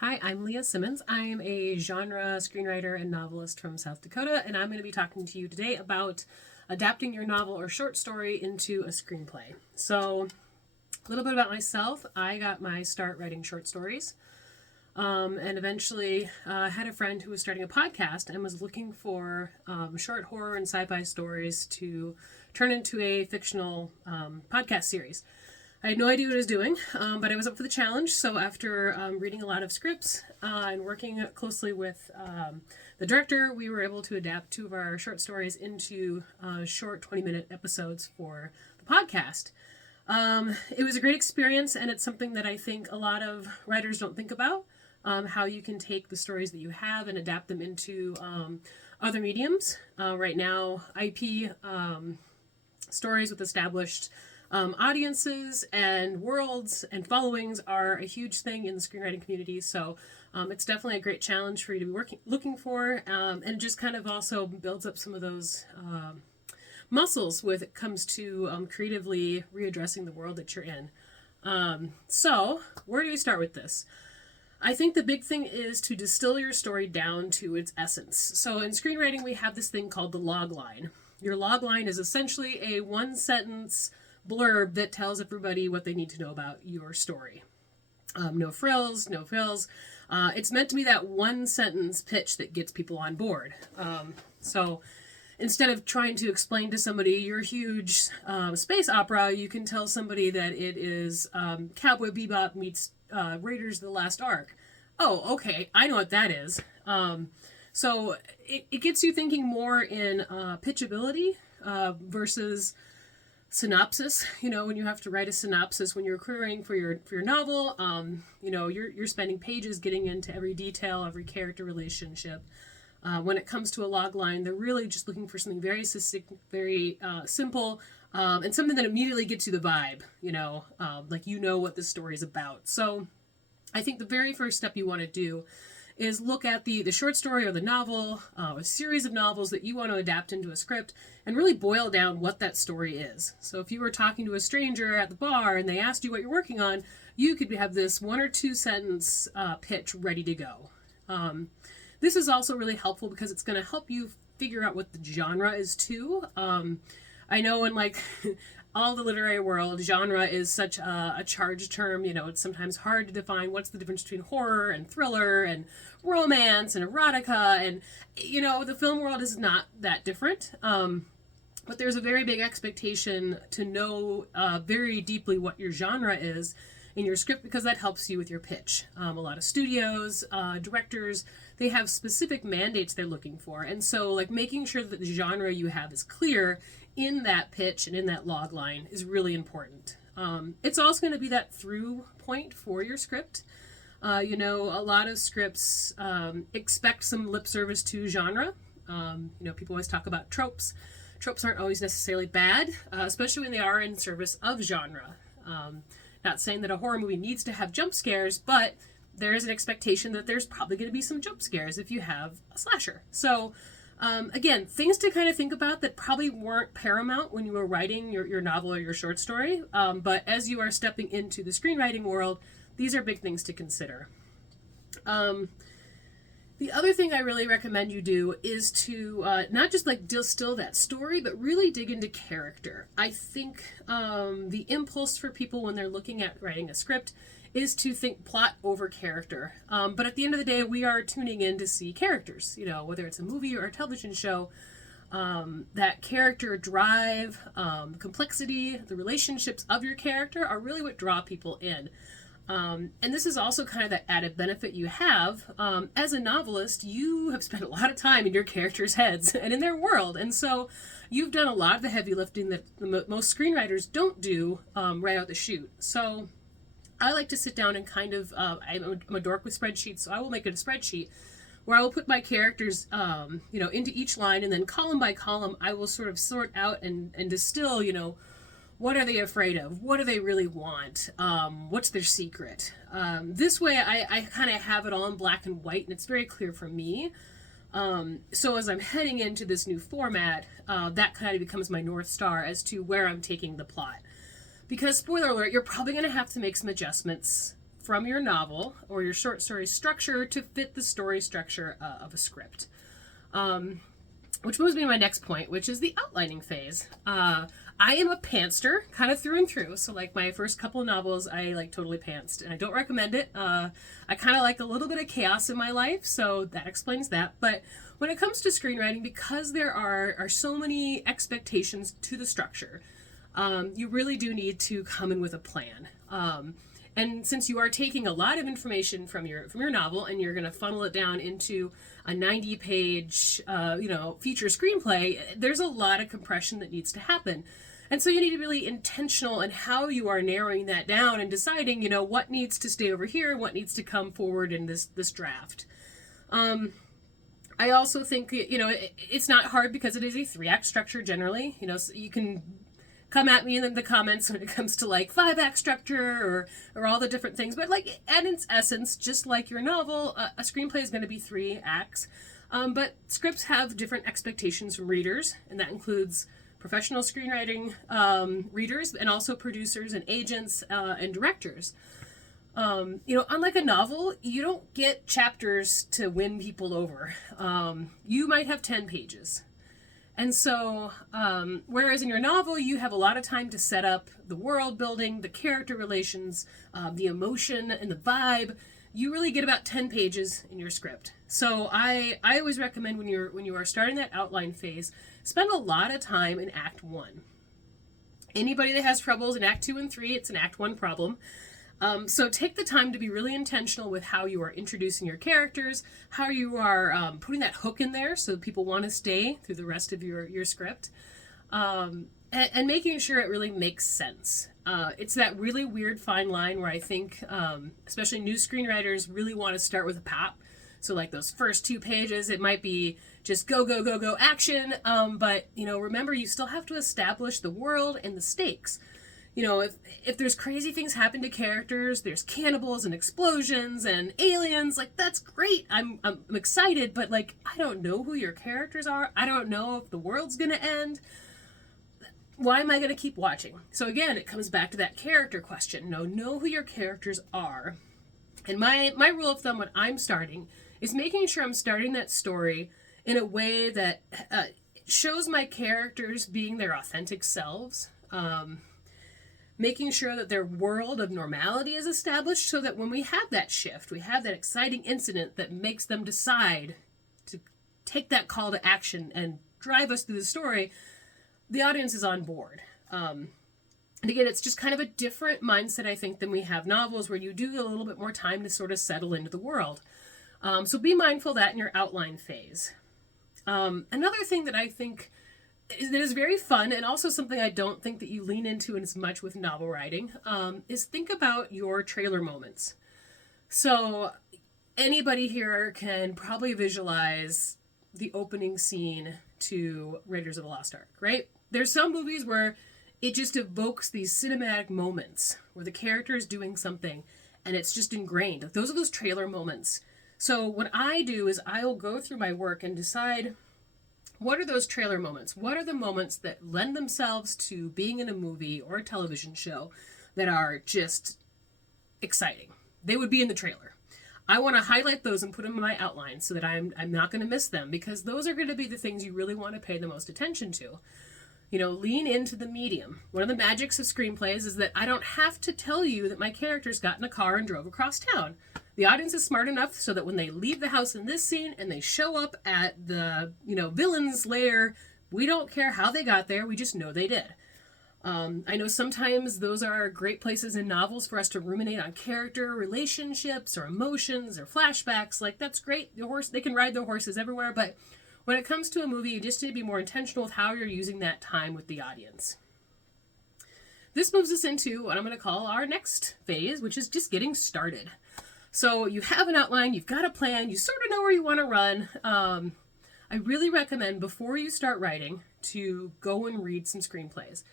Hi, I'm Leah Simmons. I am a genre screenwriter and novelist from South Dakota, and I'm going to be talking to you today about adapting your novel or short story into a screenplay. So, a little bit about myself. I got my start writing short stories, and eventually had a friend who was starting a podcast and was looking for short horror and sci-fi stories to turn into a fictional podcast series. I had no idea what I was doing, but I was up for the challenge. So after reading a lot of scripts and working closely with the director, we were able to adapt two of our short stories into short 20-minute episodes for the podcast. It was a great experience, and it's something that I think a lot of writers don't think about, how you can take the stories that you have and adapt them into other mediums. Right now, IP stories with established audiences and worlds and followings are a huge thing in the screenwriting community. So it's definitely a great challenge for you to be looking for, and just kind of also builds up some of those muscles when it comes to creatively readdressing the world that you're in. So where do we start with this? I think the big thing is to distill your story down to its essence. So in screenwriting, we have this thing called the log line. Your log line is essentially a one-sentence blurb that tells everybody what they need to know about your story. No frills, no fills. It's meant to be that one-sentence pitch that gets people on board. So instead of trying to explain to somebody your huge space opera, you can tell somebody that it is Cowboy Bebop meets Raiders of the Lost Ark. Oh, okay, I know what that is. So it gets you thinking more in pitchability versus synopsis. You know, when you have to write a synopsis when you're querying for your novel, you're spending pages getting into every detail, every character relationship. When it comes to a log line, they're really just looking for something very succinct, very simple, and something that immediately gets you the vibe. What the story is about. So I think the very first step you want to do is look at the short story or the novel, a series of novels that you want to adapt into a script, and really boil down what that story is. So if you were talking to a stranger at the bar and they asked you what you're working on, you could have this 1 or 2 sentence pitch ready to go. This is also really helpful because it's going to help you figure out what the genre is too. I know in all the literary world, genre is such a charged term. It's sometimes hard to define what's the difference between horror and thriller and romance and erotica. And, the film world is not that different. But there's a very big expectation to know very deeply what your genre is in your script, because that helps you with your pitch. A lot of studios, directors, they have specific mandates they're looking for. And so making sure that the genre you have is clear in that pitch and in that log line is really important. It's also going to be that through point for your script. A lot of scripts expect some lip service to genre. People always talk about tropes. Tropes aren't always necessarily bad, especially when they are in service of genre. Not saying that a horror movie needs to have jump scares, but there is an expectation that there's probably going to be some jump scares if you have a slasher. So again, things to kind of think about that probably weren't paramount when you were writing your novel or your short story, but as you are stepping into the screenwriting world, these are big things to consider. The other thing I really recommend you do is to not just distill that story, but really dig into character. I think the impulse for people when they're looking at writing a script is to think plot over character. But at the end of the day, we are tuning in to see characters, whether it's a movie or a television show. That character drive, complexity, the relationships of your character are really what draw people in. And this is also kind of that added benefit you have. As a novelist, you have spent a lot of time in your characters' heads and in their world. And so you've done a lot of the heavy lifting that most screenwriters don't do right out the chute. So I like to sit down and kind of, I'm a dork with spreadsheets, so I will make it a spreadsheet where I will put my characters, into each line, and then column by column, I will sort of sort out and distill, what are they afraid of? What do they really want? What's their secret? This way, I kind of have it all in black and white, and it's very clear for me. So as I'm heading into this new format, that kind of becomes my North Star as to where I'm taking the plot. Because, spoiler alert, you're probably going to have to make some adjustments from your novel or your short story structure to fit the story structure of a script. Which moves me to my next point, which is the outlining phase. I am a pantser, kind of through and through. So like my first couple of novels, I like totally pantsed, and I don't recommend it. I kind of like a little bit of chaos in my life, so that explains that. But when it comes to screenwriting, because there are so many expectations to the structure, you really do need to come in with a plan. And since you are taking a lot of information from your novel and you're going to funnel it down into a 90-page, feature screenplay, there's a lot of compression that needs to happen. And so you need to be really intentional in how you are narrowing that down and deciding, what needs to stay over here, what needs to come forward in this draft. I also think, it's not hard because it is a 3-act structure generally. So you can come at me in the comments when it comes to like 5-act structure or all the different things. But like at its essence, just like your novel, a screenplay is going to be 3 acts. But scripts have different expectations from readers, and that includes professional screenwriting readers and also producers and agents and directors. Unlike a novel, you don't get chapters to win people over. You might have 10 pages. And so, whereas in your novel, you have a lot of time to set up the world building, the character relations, the emotion, and the vibe, you really get about 10 pages in your script. So I always recommend when you are starting that outline phase, spend a lot of time in Act 1. Anybody that has troubles in Act 2 and 3, it's an Act 1 problem. So take the time to be really intentional with how you are introducing your characters, how you are putting that hook in there so people want to stay through the rest of your script, and making sure it really makes sense. It's that really weird fine line where I think, especially new screenwriters, really want to start with a pop. So like those first 2 pages, it might be just go, go, go, go, action. But, remember, you still have to establish the world and the stakes. If there's crazy things happen to characters, there's cannibals and explosions and aliens, like, that's great. I'm excited, but, like, I don't know who your characters are. I don't know if the world's going to end. Why am I going to keep watching? So, again, it comes back to that character question. Know who your characters are. And my rule of thumb when I'm starting is making sure I'm starting that story in a way that shows my characters being their authentic selves. Making sure that their world of normality is established so that when we have that shift, we have that exciting incident that makes them decide to take that call to action and drive us through the story, the audience is on board. And again, it's just kind of a different mindset, I think, than we have novels where you do get a little bit more time to sort of settle into the world. So be mindful of that in your outline phase. Another thing that I think that is very fun, and also something I don't think that you lean into as much with novel writing, is think about your trailer moments. So anybody here can probably visualize the opening scene to Raiders of the Lost Ark, right? There's some movies where it just evokes these cinematic moments where the character is doing something and it's just ingrained. Those are those trailer moments. So what I do is I will go through my work and decide, what are those trailer moments? What are the moments that lend themselves to being in a movie or a television show that are just exciting? They would be in the trailer. I want to highlight those and put them in my outline so that I'm not going to miss them, because those are going to be the things you really want to pay the most attention to. Lean into the medium. One of the magics of screenplays is that I don't have to tell you that my characters got in a car and drove across town. The audience is smart enough so that when they leave the house in this scene and they show up at the, villain's lair, we don't care how they got there, we just know they did. I know sometimes those are great places in novels for us to ruminate on character, relationships, or emotions, or flashbacks. Like, that's great. They can ride their horses everywhere, but when it comes to a movie, you just need to be more intentional with how you're using that time with the audience. This moves us into what I'm going to call our next phase, which is just getting started. So you have an outline, you've got a plan, you sort of know where you want to run. I really recommend, before you start writing, to go and read some screenplays.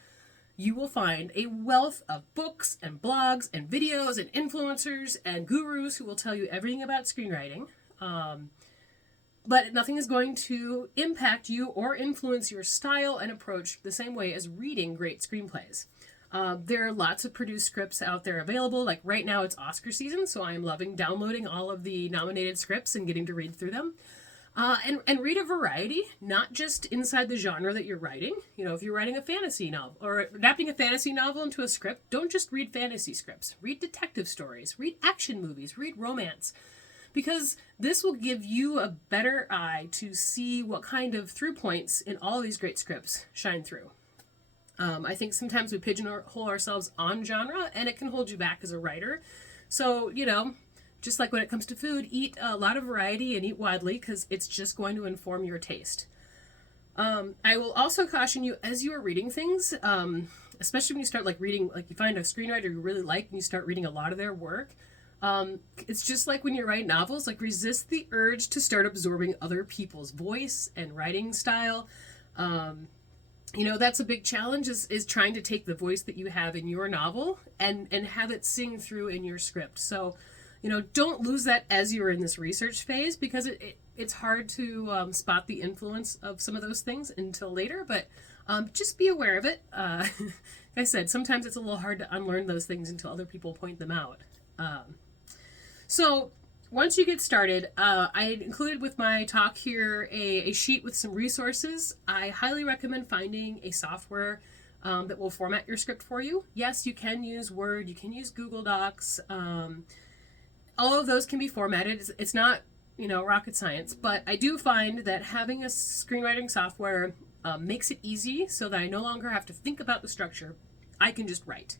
You will find a wealth of books and blogs and videos and influencers and gurus who will tell you everything about screenwriting. But nothing is going to impact you or influence your style and approach the same way as reading great screenplays. There are lots of produced scripts out there available. Like right now it's Oscar season, so I'm loving downloading all of the nominated scripts and getting to read through them. And read a variety, not just inside the genre that you're writing. You know, if you're writing a fantasy novel or adapting a fantasy novel into a script, don't just read fantasy scripts. Read detective stories, read action movies, read romance. Because this will give you a better eye to see what kind of through points in all of these great scripts shine through. I think sometimes we pigeonhole ourselves on genre, and it can hold you back as a writer. So, you know, just like when it comes to food, eat a lot of variety and eat widely, because it's just going to inform your taste. I will also caution you as you are reading things, especially when you start like reading, like you find a screenwriter you really like and you start reading a lot of their work. It's just like when you write novels, like resist the urge to start absorbing other people's voice and writing style. You know, that's a big challenge is trying to take the voice that you have in your novel and have it sing through in your script. So, you know, don't lose that as you're in this research phase, because it's hard to spot the influence of some of those things until later, but just be aware of it. Like I said, sometimes it's a little hard to unlearn those things until other people point them out. So once you get started, I included with my talk here a sheet with some resources. I highly recommend finding a software that will format your script for you. Yes, you can use Word, you can use Google Docs. All of those can be formatted. It's not, you know, rocket science, but I do find that having a screenwriting software makes it easy so that I no longer have to think about the structure. I can just write.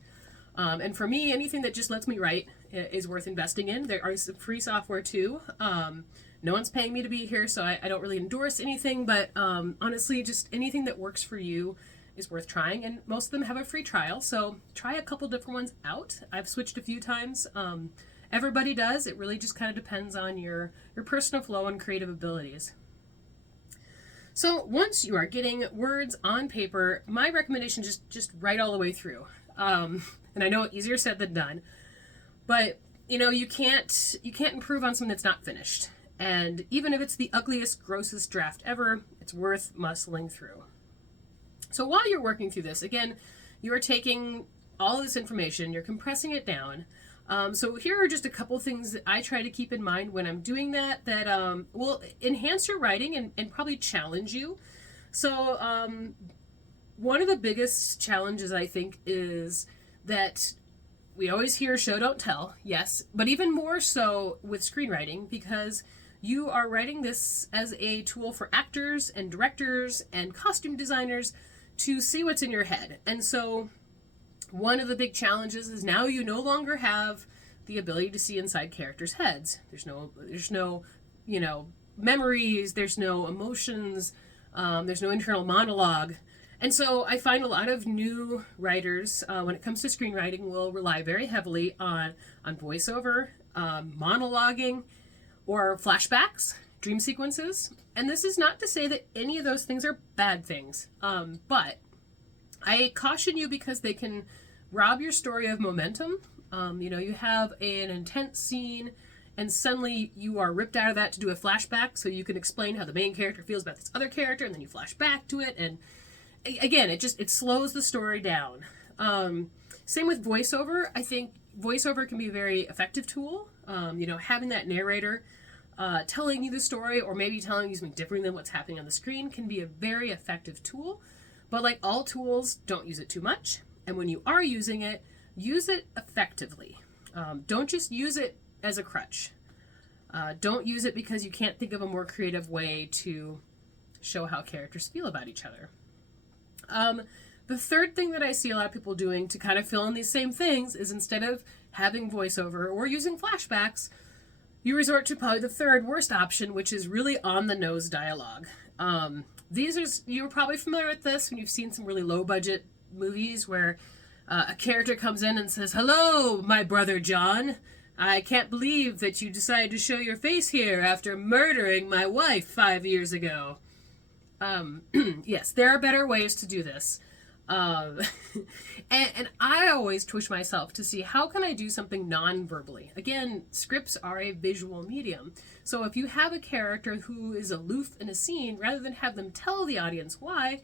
And for me, anything that just lets me write is worth investing in. There are some free software too. No one's paying me to be here, so I don't really endorse anything, but honestly, just anything that works for you is worth trying, and most of them have a free trial, so try a couple different ones out. I've switched a few times. Everybody does. It really just kind of depends on your personal flow and creative abilities. So once you are getting words on paper, my recommendation is just write all the way through. And I know easier said than done, but you know, you can't improve on something that's not finished. And even if it's the ugliest, grossest draft ever, it's worth muscling through. So while you're working through this, again, you are taking all of this information, you're compressing it down. So here are just a couple things that I try to keep in mind when I'm doing that will enhance your writing and probably challenge you. So one of the biggest challenges, I think, is that we always hear show don't tell, yes, but even more so with screenwriting, because you are writing this as a tool for actors and directors and costume designers to see what's in your head. And so one of the big challenges is now you no longer have the ability to see inside characters' heads. There's no, you know, memories, there's no emotions, there's no internal monologue. And so I find a lot of new writers, when it comes to screenwriting, will rely very heavily on voiceover, monologuing, or flashbacks, dream sequences. And this is not to say that any of those things are bad things, but I caution you because they can rob your story of momentum. You know, you have an intense scene and suddenly you are ripped out of that to do a flashback so you can explain how the main character feels about this other character, and then you flash back to it, and again, it slows the story down. Same with voiceover. I think voiceover can be a very effective tool. You know, having that narrator telling you the story, or maybe telling you something different than what's happening on the screen, can be a very effective tool. But like all tools, don't use it too much. And when you are using it, use it effectively. Don't just use it as a crutch. Don't use it because you can't think of a more creative way to show how characters feel about each other. The third thing that I see a lot of people doing to kind of fill in these same things is, instead of having voiceover or using flashbacks, you resort to probably the third worst option, which is really on-the-nose dialogue. You're probably familiar with this when you've seen some really low-budget movies where a character comes in and says, "Hello, my brother John. I can't believe that you decided to show your face here after murdering my wife 5 years ago." Yes, there are better ways to do this. And I always push myself to see, how can I do something non-verbally? Again, scripts are a visual medium. So if you have a character who is aloof in a scene, rather than have them tell the audience why,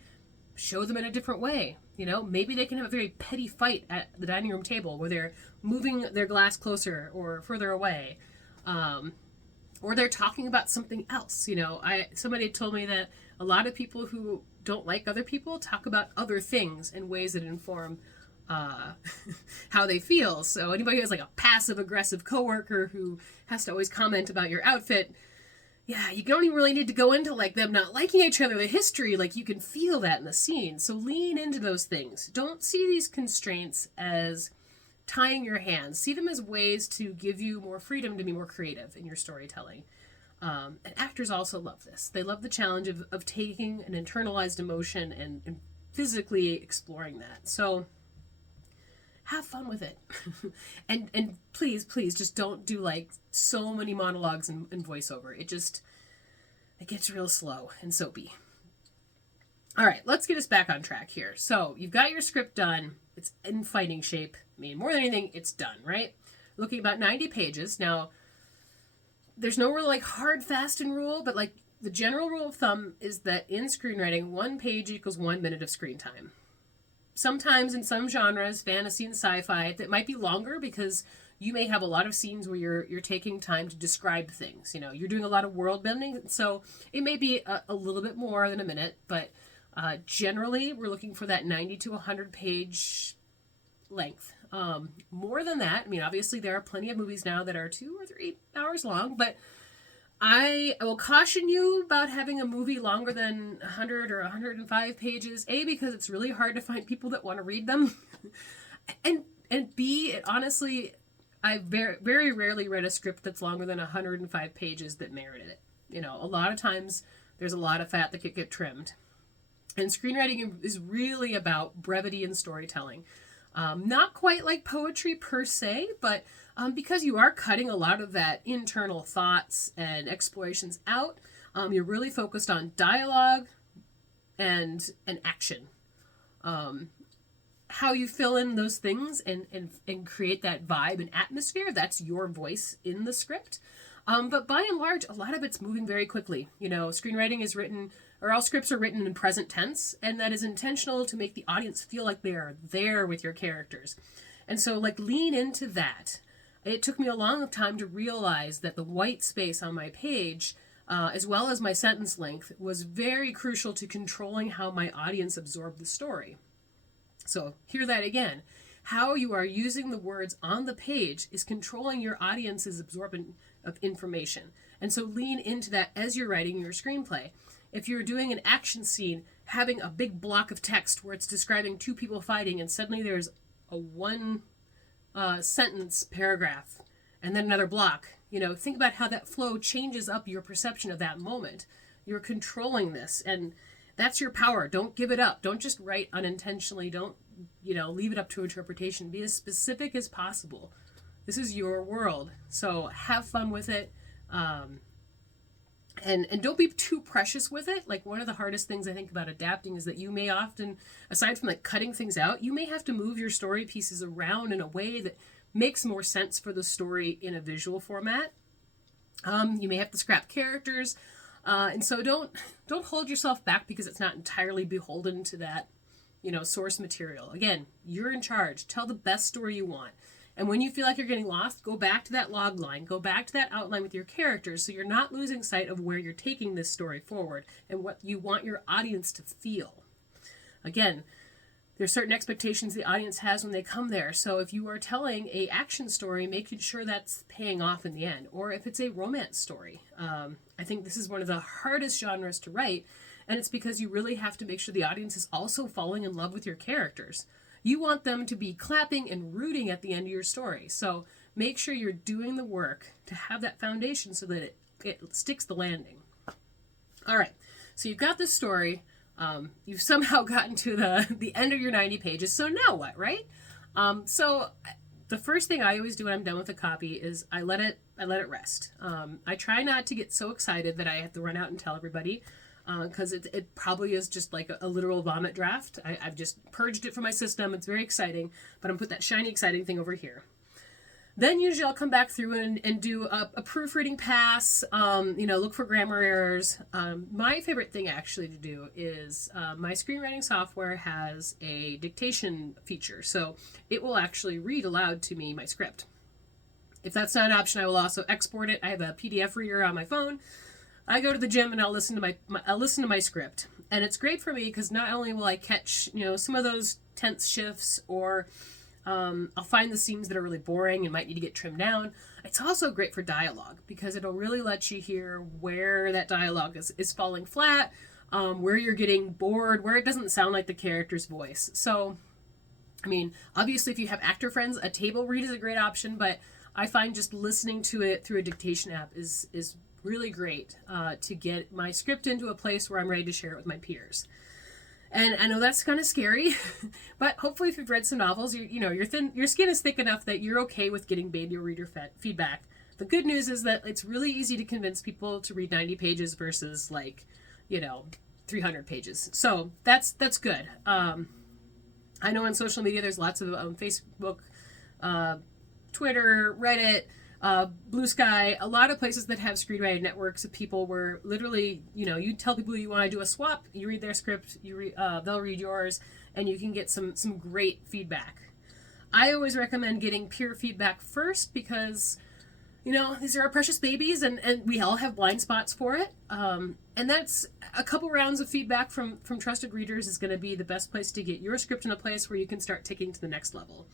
show them in a different way. Maybe they can have a very petty fight at the dining room table where they're moving their glass closer or further away. Or they're talking about something else. Somebody told me that a lot of people who don't like other people talk about other things in ways that inform how they feel. So anybody who has like a passive aggressive coworker who has to always comment about your outfit, yeah, you don't even really need to go into like them not liking each other, the history. Like, you can feel that in the scene. So lean into those things. Don't see these constraints as tying your hands. See them as ways to give you more freedom to be more creative in your storytelling. And actors also love this. They love the challenge of taking an internalized emotion and physically exploring that. So have fun with it. and please just don't do like so many monologues and voiceover. It gets real slow and soapy. All right, let's get us back on track here. So you've got your script done. It's in fighting shape. I mean, more than anything, it's done, right? Looking about 90 pages. Now, there's no real like hard, fast and rule, but like the general rule of thumb is that in screenwriting, 1 page equals 1 minute of screen time. Sometimes in some genres, fantasy and sci-fi, that might be longer because you may have a lot of scenes where you're taking time to describe things. You're doing a lot of world building, so it may be a little bit more than a minute, but generally we're looking for that 90 to 100 page length. More than that, I mean, obviously there are plenty of movies now that are 2 or 3 hours long, but I will caution you about having a movie longer than 100 or 105 pages. A, because it's really hard to find people that want to read them. and B, honestly, I've very, very rarely read a script that's longer than 105 pages that merited it. A lot of times there's a lot of fat that could get trimmed. And screenwriting is really about brevity and storytelling. Not quite like poetry per se, but because you are cutting a lot of that internal thoughts and explorations out, you're really focused on dialogue and action. How you fill in those things and create that vibe and atmosphere, that's your voice in the script. But by and large, a lot of it's moving very quickly. Screenwriting is written, or all scripts are written in present tense, and that is intentional to make the audience feel like they are there with your characters. And so, like, lean into that. It took me a long time to realize that the white space on my page, as well as my sentence length, was very crucial to controlling how my audience absorbed the story. So, hear that again. How you are using the words on the page is controlling your audience's absorption of information. And so lean into that as you're writing your screenplay. If you're doing an action scene, having a big block of text where it's describing 2 people fighting and suddenly there's a 1 sentence paragraph and then another block, think about how that flow changes up your perception of that moment. You're controlling this, and that's your power. Don't give it up. Don't just write unintentionally. Don't, leave it up to interpretation. Be as specific as possible. This is your world, so have fun with it. And don't be too precious with it. Like, one of the hardest things I think about adapting is that you may often, aside from like cutting things out, you may have to move your story pieces around in a way that makes more sense for the story in a visual format. You may have to scrap characters. And so don't hold yourself back because it's not entirely beholden to that, source material. Again, you're in charge. Tell the best story you want. And when you feel like you're getting lost, go back to that log line, go back to that outline with your characters so you're not losing sight of where you're taking this story forward and what you want your audience to feel. Again, there's certain expectations the audience has when they come there. So if you are telling a action story, making sure that's paying off in the end. Or if it's a romance story. I think this is one of the hardest genres to write, and it's because you really have to make sure the audience is also falling in love with your characters. You want them to be clapping and rooting at the end of your story. So make sure you're doing the work to have that foundation so that it sticks the landing. All right, so you've got this story. You've somehow gotten to the end of your 90 pages. So now what, right? So the first thing I always do when I'm done with a copy is I let it rest. I try not to get so excited that I have to run out and tell everybody. Because it probably is just like a literal vomit draft. I've just purged it from my system. It's very exciting, but I'm put that shiny, exciting thing over here. Then usually I'll come back through and do a proofreading pass, look for grammar errors. My favorite thing actually to do is my screenwriting software has a dictation feature. So it will actually read aloud to me my script. If that's not an option, I will also export it. I have a PDF reader on my phone. I go to the gym and I'll listen to my script. And it's great for me because not only will I catch, some of those tense shifts, or I'll find the scenes that are really boring and might need to get trimmed down. It's also great for dialogue because it'll really let you hear where that dialogue is falling flat, where you're getting bored, where it doesn't sound like the character's voice. So, obviously if you have actor friends, a table read is a great option, but I find just listening to it through a dictation app is really great to get my script into a place where I'm ready to share it with my peers. And I know that's kind of scary, but hopefully if you've read some novels, your skin is thick enough that you're okay with getting beta reader feedback. The good news is that it's really easy to convince people to read 90 pages versus 300 pages. So that's good. I know on social media there's lots of Facebook, Twitter, Reddit, Blue Sky, a lot of places that have screenwriting networks of people where literally, you tell people you want to do a swap, you read their script, they'll read yours, and you can get some great feedback. I always recommend getting peer feedback first because, these are our precious babies and we all have blind spots for it. And that's a couple rounds of feedback from trusted readers is going to be the best place to get your script in a place where you can start taking to the next level.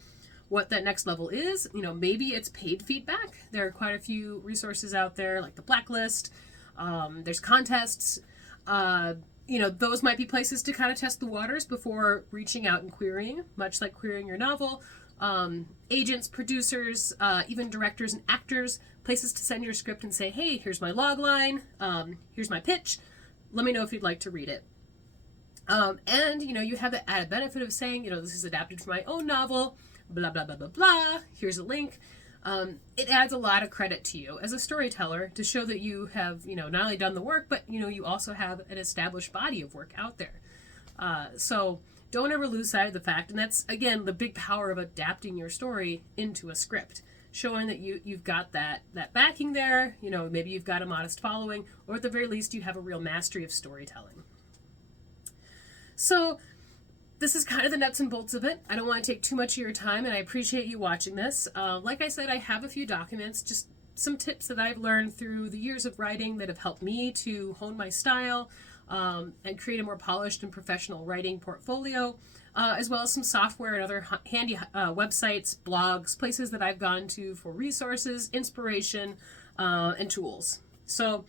What that next level is, maybe it's paid feedback. There are quite a few resources out there, like the Blacklist. There's contests. Those might be places to kind of test the waters before reaching out and querying, much like querying your novel. Agents, producers, even directors and actors, places to send your script and say, hey, here's my log line. Here's my pitch. Let me know if you'd like to read it. And you have the added benefit of saying, this is adapted from my own novel. Blah, blah, blah, blah, blah. Here's a link. It adds a lot of credit to you as a storyteller to show that you have, not only done the work, but, you also have an established body of work out there. So don't ever lose sight of the fact. And that's, again, the big power of adapting your story into a script, showing that you've got that backing there. Maybe you've got a modest following, or at the very least, you have a real mastery of storytelling. So this is kind of the nuts and bolts of it. I don't want to take too much of your time, and I appreciate you watching this. Like I said, I have a few documents, just some tips that I've learned through the years of writing that have helped me to hone my style and create a more polished and professional writing portfolio, as well as some software and other handy websites, blogs, places that I've gone to for resources, inspiration, and tools. So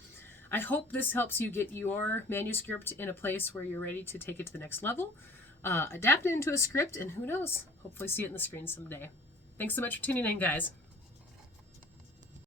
I hope this helps you get your manuscript in a place where you're ready to take it to the next level. Adapt it into a script, and who knows, hopefully see it in the screen someday. Thanks so much for tuning in, guys.